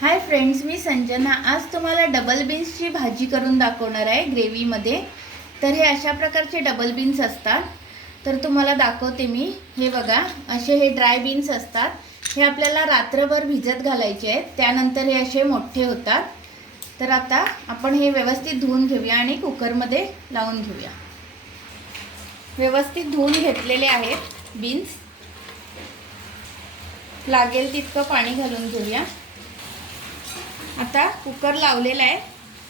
Hi friends, मी संजना आज तुम्हाला double बीन्सची भाजी करून दाखवणार आहे ग्रेव्हीमध्ये। तर हे अशा प्रकारचे डबल बीन्स असतात। तर तुम्हाला दाखवते मी। हे बघा, असे हे ड्राय बीन्स असतात। हे आपल्याला रात्रभर भिजत घालायचे आहेत, त्यानंतर हे असे मोठे होतात। तर आता आपण हे व्यवस्थित धुवून घेऊया आणि कुकरमध्ये लावून घेऊया। व्यवस्थित धुवून घेतलेले आहेत बीन्स। लागेल तितकं पाणी घालून घेऊया। आता कुकर लावलेला आहे,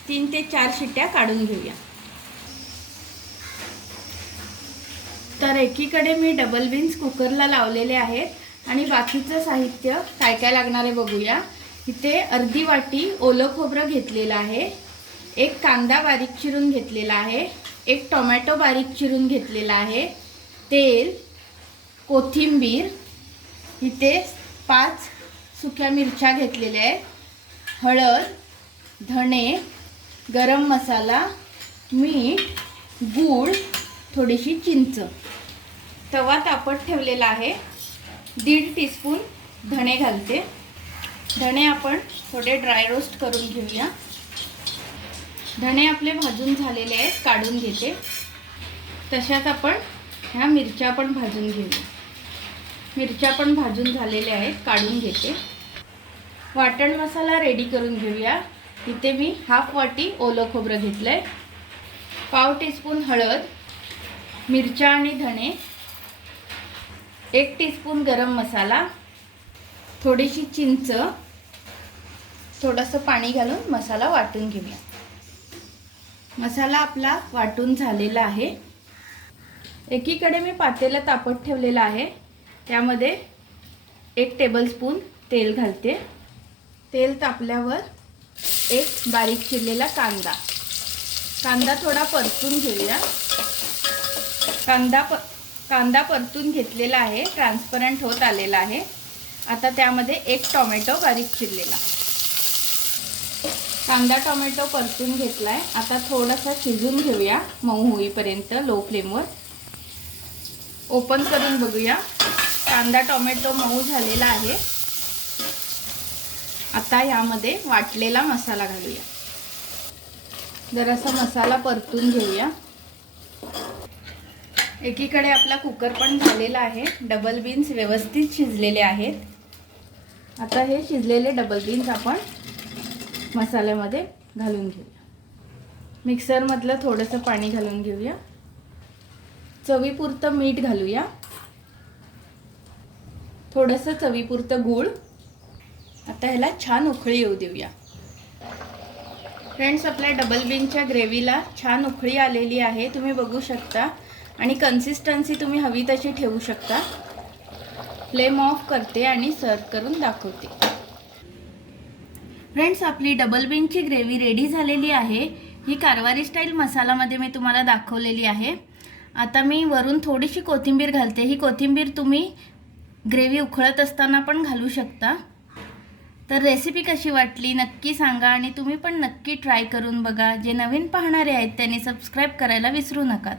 3 ते 4 शिट्ट्या काढून घेऊया। तर एकीकडे मी डबल बीन्स कुकरला लावलेले आहेत आणि बाकीचं साहित्य काय काय लागणार आहे बघूया। इथे अर्धी वाटी ओलं खोबरं घेतलेलं आहे, एक कांदा बारीक चिरून घेतलेला आहे, एक टोमॅटो बारीक चिरून घेतलेला आहे, तेल, कोथिंबीर, इथे 5 सुक्या मिरच्या घेतलेल्या आहेत, हळद, धणे, गरम मसाला, मीठ, गूळ, थोडीशी चिंच। तवा तापत ठेवलेला आहे, 1.5 टीस्पून धणे घालते। धणे आपण थोडे ड्राय रोस्ट करून घेऊया। धणे आपले भाजून झालेले आहेत, काढून घेते। तशाच आपण ह्या मिरच्या पण भाजून घेऊया। मिरच्या पण भाजून झालेल्या आहेत, काढून घेते। वाटण मसाला रेडी करून घेऊया। इथे मी हाफ वाटी ओलं खोबरं घेतलंय, पाव टीस्पून हळद, मिरच्या आणि धणे, 1 टीस्पून गरम मसाला, थोडीशी चिंच, थोडंसं पाणी घालून मसाला वाटून घेऊया। मसाला आपला वाटून झालेला आहे। एकीकडे मी पातेलं तापत ठेवलेलं आहे, त्यामध्ये 1 टेबलस्पून तेल घालते। तेल तापल्यावर एक बारीक चिरलेला कांदा थोडा परतून घेऊया। कांदा परतून घेतलेला आहे, ट्रान्सपरंट होत आलेला आहे। आता त्यामध्ये 1 टोमॅटो बारीक चिरलेला। कांदा टोमॅटो परतून घेतलाय, आता थोडासा शिजून घेऊया मऊ होईपर्यंत लो फ्लेमवर। ओपन करून बघूया, कांदा टोमॅटो मऊ झालेला आहे। आता यामध्ये वाटलेला मसाला घालूया। जरासा मसाला परतून घेऊया। एकीकडे आपला कुकर पण झालेला आहे, डबल बीन्स व्यवस्थित शिजलेले आहेत। आता हे शिजलेले डबल बीन्स आपण मसाल्यामध्ये घालून घेऊया। मिक्सरमधलं थोडंसं पाणी घालून घेऊया। चवीपुरतं मीठ घालूया, थोडंसं चवीपुरतं गूळ। आता ह्याला छान उकळी येऊ देऊया। फ्रेंड्स, आपल्या डबल बीनच्या ग्रेव्हीला छान उकळी आलेली आहे, तुम्ही बघू शकता। आणि कन्सिस्टन्सी तुम्ही हवी तशी ठेवू शकता। फ्लेम ऑफ करते आणि सर्व करून दाखवते। फ्रेंड्स, आपली डबल बीनची ग्रेव्ही रेडी झालेली आहे। ही कारवारी स्टाईल मसालामध्ये मी तुम्हाला दाखवलेली आहे। आता मी वरून थोडीशी कोथिंबीर घालते। ही कोथिंबीर तुम्ही ग्रेव्ही उकळत असताना पण घालू शकता। तर रेसिपी कशी वाटली नक्की सांगा आणि तुम्ही पण नक्की ट्राय करून बघा। जे नवीन पाहणारे आहेत त्यांनी सबस्क्राइब करायला विसरू नका।